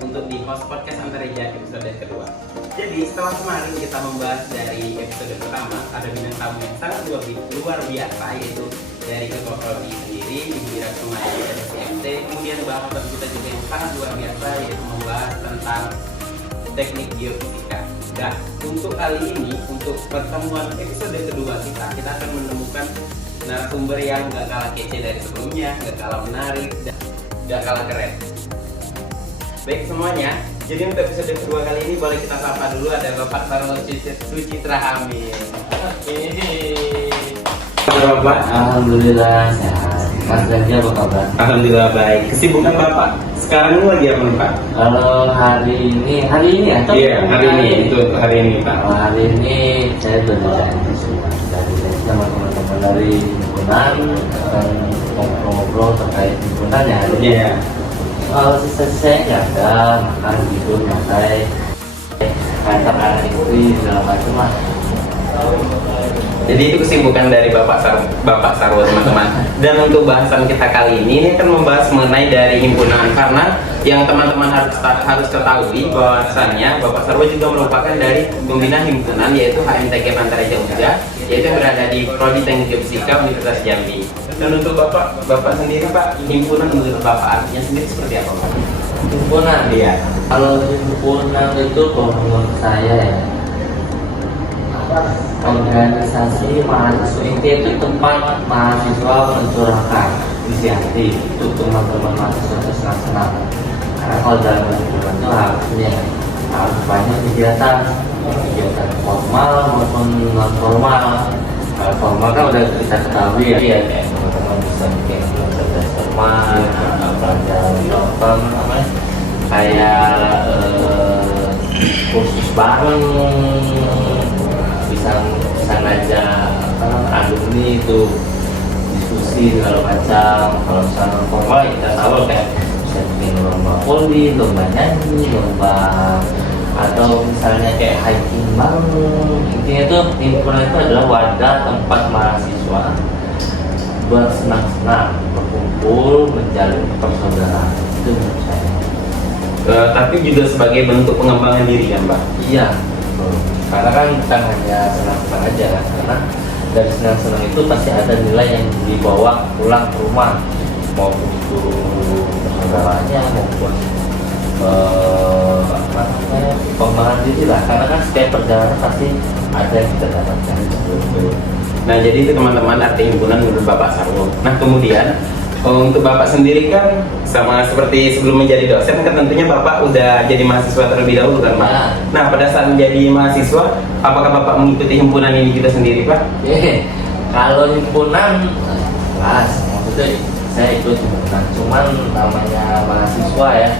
untuk di host podcast Antareja episode kedua. Jadi setelah kemarin kita membahas dari episode pertama, ada bintang tamu yang sangat luar biasa, yaitu dari Ketua Prodi sendiri, Ibu Ira Sumaya dari CMT. Kemudian bahasan kita juga yang sangat luar biasa, yaitu membahas tentang teknik geofisika. Nah, untuk kali ini, untuk pertemuan episode kedua kita akan menemukan narasumber yang gak kalah kece dari sebelumnya, gak kalah menarik, dan gak kalah keren. Baik semuanya, jadi untuk episode kedua kali ini boleh kita sapa dulu, ada Bapak Sarwo Sucitra Amin. Halo Bapak. Alhamdulillah sehat. Mas Ganti apa kabar? Alhamdulillah baik. Kesibukan Bapak sekarang ini lagi apa nih Pak? Kalau hari ini atau? Iya, hari ini Pak. Kalau hari ini saya berjalan semua dari sama teman-teman dari himpunan dan ngobrol-ngobrol terkait himpunannya. Iya. Kalau sisa-sisanya nggak ada, makan tidur nyantai, kantor anak istri segala macam lah. Jadi itu kesibukan dari Bapak Sarwo teman-teman. Dan untuk bahasan kita kali ini akan membahas mengenai dari himpunan, karena yang teman-teman harus ketahui bahwasannya Bapak Sarwo juga merupakan dari pembina himpunan, yaitu HMTG Antareja UNJA, yaitu yang berada di Prodi Teknik Geofisika Universitas Jambi. Dan untuk Bapak sendiri Pak, himpunan menurut Bapak artinya sendiri seperti apa Pak? Himpunan? Iya. Kalau himpunan itu kalau menurut saya ya, organisasi mahasiswa itu tempat mahasiswa mencurahkan isi hati untuk teman-teman mahasiswa senang-senang. Karena kalau dalam himpunan itu harus banyak kegiatan formal maupun non formal. Kalau formal kan udah kita ketahui ya, kayak teman-teman bisa bikin kertas formal, belajar nonton kayak kursus bareng, bisa ngajak alumni itu diskusi segala macam. Kalau misalnya formal kita tahu kayak bisa bikin lomba voli, lomba nyanyi, lomba atau misalnya kayak hiking bareng. Intinya itu himpunan itu adalah wadah tempat mahasiswa bersenang-senang, berkumpul, menjalin persaudaraan. Itu menurut saya. Tapi juga sebagai bentuk pengembangan diri kan Pak? Iya, karena kan bukan hanya senang-senang aja kan, karena dari senang-senang itu pasti ada nilai yang dibawa pulang ke rumah, maupun itu persaudaranya maupun pengembangan diri lah, karena kan setiap perjalanan pasti ada yang kita dapatkan. Nah jadi itu teman-teman arti himpunan menurut Bapak Sarwo. Nah kemudian untuk Bapak sendiri kan sama seperti sebelum menjadi dosen kan tentunya Bapak udah jadi mahasiswa terlebih dahulu kan Pak? Ya. Nah pada saat menjadi mahasiswa, apakah Bapak mengikuti himpunan ini juga sendiri Pak? Kalau himpunan, maksudnya saya ikut himpunan, cuman namanya mahasiswa ya.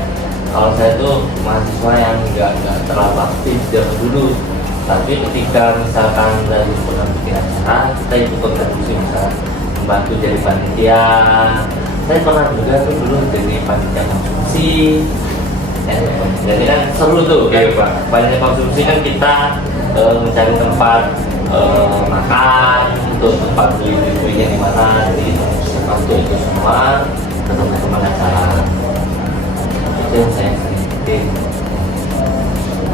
Kalau saya tuh mahasiswa yang nggak terlalu aktif dari dulu, tapi ketika misalkan dari himpunan bikin acara, kita ikut kontribusi, misalnya membantu jadi panitia. Saya pernah juga tuh dulu jadi panitia konsumsi. Jadi kan seru tuh, Iya, Pak. panitia konsumsi kan kita mencari tempat makan, untuk tempat beli-belinya di mana, jadi untuk itu semua ke teman-teman acara. Itu yang saya sering.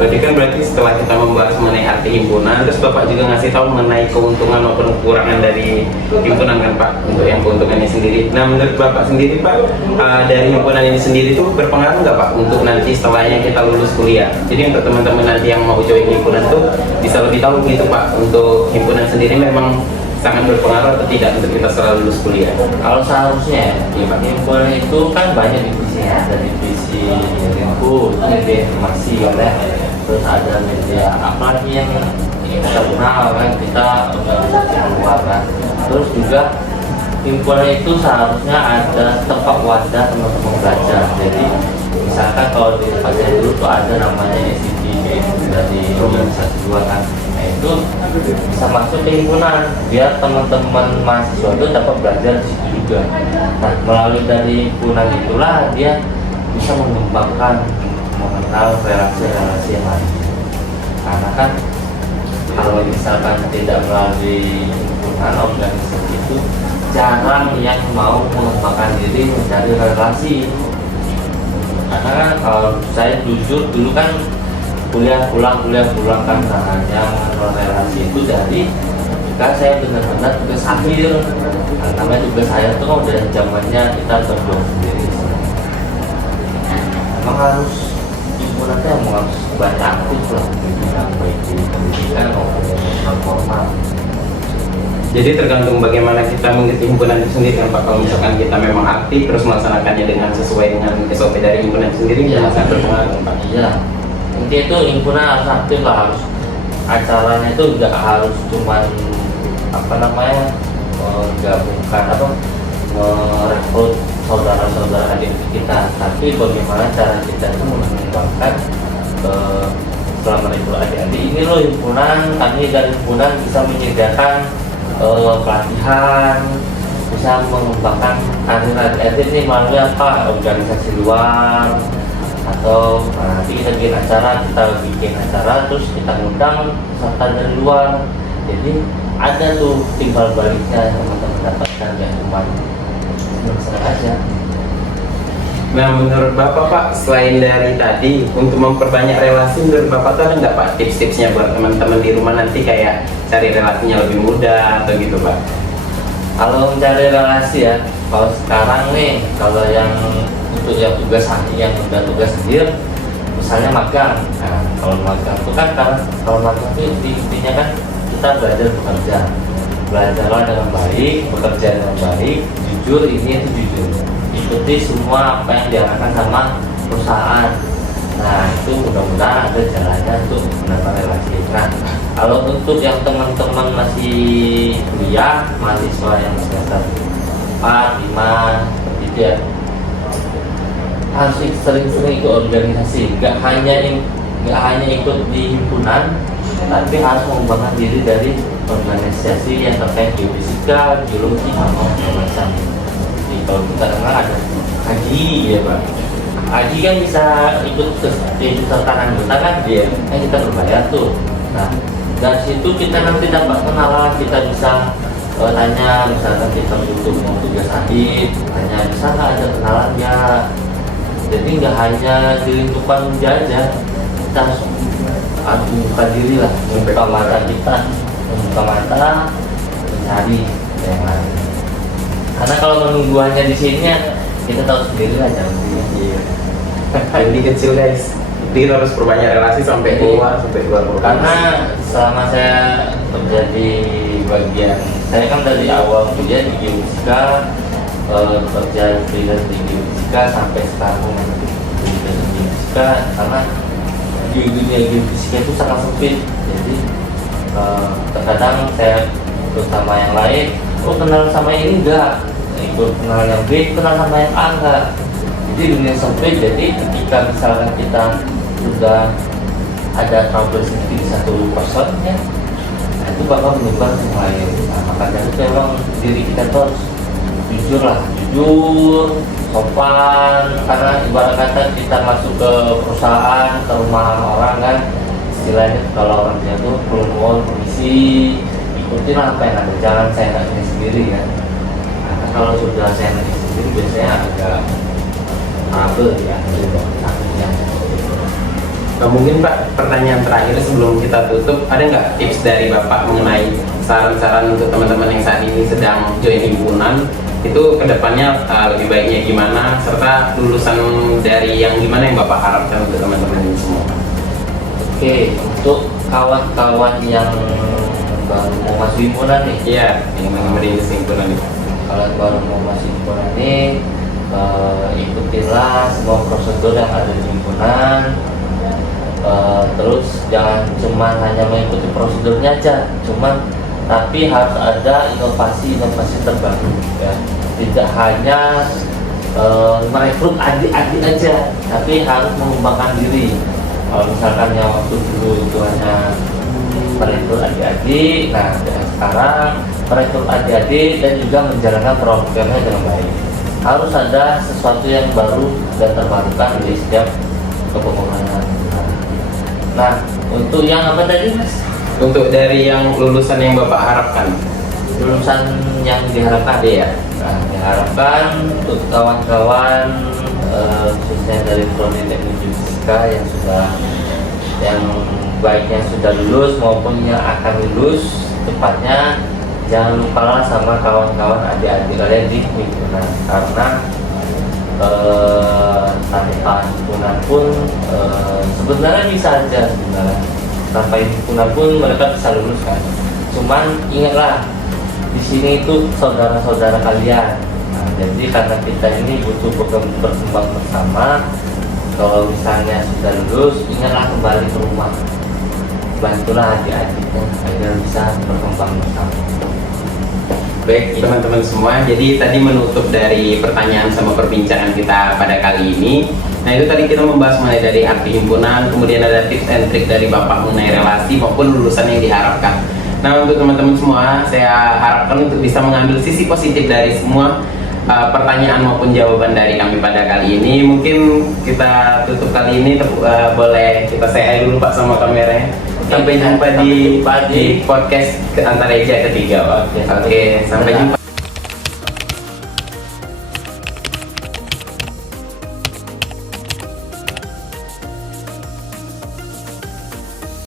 Berarti setelah kita membahas mengenai arti himpunan, terus Bapak juga ngasih tahu mengenai keuntungan maupun kekurangan dari himpunan kan Pak, untuk yang keuntungannya sendiri. Nah menurut Bapak sendiri Pak, dari himpunan ini sendiri itu berpengaruh nggak Pak untuk nanti setelahnya kita lulus kuliah? Jadi untuk teman-teman nanti yang mau join himpunan tuh bisa lebih tahu gitu Pak, untuk himpunan sendiri memang sangat berpengaruh atau tidak untuk kita setelah lulus kuliah? Kalau seharusnya ya, himpunan itu kan banyak divisinya, ada divisi info, media informasi ya, terus ada media apa lagi yang kita kenal kan, kita organisasi luar kan. Terus juga himpunan itu seharusnya ada tempat wadah teman-teman belajar. Jadi misalkan kalau di tempat saya dulu tuh ada namanya SCP dari organisasi luar kan, nah itu bisa masuk ke himpunan biar teman-teman mahasiswa itu dapat belajar di situ juga. Nah melalui dari himpunan itulah dia bisa mengembangkan, mengenal relasi-relasi yang lain. Karena kan kalau misalkan tidak melalui himpunan organisasi itu jarang yang mau mengembangkan diri mencari relasi. Karena kan kalau saya jujur dulu kan kuliah pulang kan, nah yang relasi itu dari ketika saya benar-benar tugas akhir. Nah, namanya tugas saya tuh udah zamannya kita berjuang sendiri. Emang harus himpunannya emang harus banyak aktif lah, baik di pendidikan maupun non formal. Jadi tergantung bagaimana kita mengikuti himpunan itu sendiri kan Pak. Kalau misalkan kita memang aktif terus melaksanakannya dengan sesuai dengan SOP dari himpunan sendiri, Iya, sangat berpengaruh Pak. Iya. Intinya itu himpunan harus aktif lah, harus acaranya itu nggak harus cuman apa namanya menggabungkan apa merekrut saudara-saudara adik kita, tapi bagaimana cara kita itu mengembangkan setelah merekrut adik-adik ini loh himpunan, kami dari himpunan bisa menyediakan pelatihan, bisa mengembangkan karir adik-adik ini melalui apa organisasi luar, atau nanti kita bikin acara terus kita ngundang peserta dari luar. Jadi ada tuh timbal baliknya teman-teman dapatkan, yang cuma senang aja. Nah menurut Bapak Pak, selain dari tadi untuk memperbanyak relasi, menurut Bapak tuh ada nggak Pak tips-tipsnya buat teman-teman di rumah nanti kayak cari relasinya lebih mudah atau gitu Pak? Kalau mencari relasi ya, kalau sekarang nih, kalau yang untuk yang tugas yang udah tugas sendiri, misalnya magang. Nah, kalau magang itu kan kalau magang itu intinya kan kita belajar bekerja, belajarlah dengan baik, bekerja dengan baik, jujur, ini itu jujur, ikuti semua apa yang diarahkan sama perusahaan. Nah itu mudah-mudahan ada jalannya untuk mendapat relasi. Nah kalau untuk yang teman-teman masih kuliah, mahasiswa yang semester 4, 5 gitu ya, harus sering-sering ikut organisasi. Gak hanya ikut di himpunan, tapi harus mengembangkan diri dari organisasi yang terkait geofisika, geologi, macam-macam. Jadi kalau kita dengar ada haji ya Pak, haji kan bisa ikut kesertaan anggota kan, dia kan kita berbayar tuh. Nah dari situ kita nanti dapat kenalan, kita bisa tanya, misalkan kita butuh mau tugas akhir, tanya bisa nggak ada kenalan ya. Jadi nggak hanya di lingkupan aja, kita harus membuka diri lah, membuka mata kita, membuka mata mencari yang lain. Karena kalau menunggu hanya di sini kita tahu sendiri lah jangan Jadi kecil guys, kita harus perbanyak relasi sampai keluar karena selama saya kerja di bagian, saya kan dari awal kuliah di geofisika, kerja freelance di geofisika sampai sekarang di geofisika, karena di dunia geofisika itu sangat sempit. Jadi terkadang saya ikut sama yang lain, kenal sama ini enggak, ikut kenal yang B, kenal sama yang A enggak. Jadi dunia sempit. Jadi ketika misalkan kita sudah ada trouble sedikit di satu person ya, nah itu bakal menyebar ke yang lain. Nah, makanya itu memang diri kita tuh harus jujur lah, jujur, sopan. Karena ibarat kata kita masuk ke perusahaan, ke rumah orang kan, istilahnya kalau orang dia tuh perlu permisi, ikutin apa yang ada, jangan saya nanya sendiri kan. Nah, kalau sudah saya nanya sendiri biasanya agak trouble ya, Nah, mungkin Pak, pertanyaan terakhir sebelum kita tutup, ada nggak tips dari Bapak mengenai saran-saran untuk teman-teman yang saat ini sedang join himpunan, itu kedepannya lebih baiknya gimana, serta lulusan dari yang gimana yang Bapak harapkan untuk teman-teman ini semua? Oke, untuk kawan-kawan yang baru mau masuk himpunan nih, Iya, yang merintis himpunan ini. kalau baru mau masuk himpunan ini, ikutilah semua prosedur yang ada di himpunan. Terus jangan cuma hanya mengikuti prosedurnya aja, tapi harus ada inovasi terbaru ya. Tidak hanya merekrut adik-adik aja, tapi harus mengembangkan diri. Kalau misalkan yang waktu dulu itu hanya merekrut adik-adik, nah sekarang merekrut adik-adik dan juga menjalankan programnya dengan baik. Harus ada sesuatu yang baru dan terbarukan di setiap kepemimpinan. Nah, untuk yang apa tadi Mas? Untuk dari yang lulusan yang Bapak harapkan? Lulusan yang diharapkan ya. Nah, diharapkan untuk kawan-kawan khususnya dari Prodi Teknik Fisika yang baiknya sudah lulus maupun yang akan lulus, tepatnya jangan lupalah sama kawan-kawan adik-adik kalian di himpunan, karena tanpa himpunan pun sebenarnya bisa aja sebenarnya tanpa himpunan pun mereka bisa lulus kan. Cuman ingatlah di sini itu saudara-saudara kalian. Nah, jadi karena kita ini butuh berkembang bersama. Kalau misalnya sudah lulus, ingatlah kembali ke rumah, bantulah adik-adiknya agar bisa berkembang bersama. Baik teman-teman semua, jadi tadi menutup dari pertanyaan sama perbincangan kita pada kali ini. Nah itu tadi kita membahas mulai dari arti himpunan, kemudian ada tips and trik dari Bapak mengenai relasi maupun lulusan yang diharapkan. Nah untuk teman-teman semua, saya harapkan untuk bisa mengambil sisi positif dari semua pertanyaan maupun jawaban dari kami pada kali ini. Mungkin kita tutup kali ini, boleh kita say dulu Pak sama kameranya. Sampai jumpa di podcast Antareja ketiga Pak. Oke, sampai jumpa.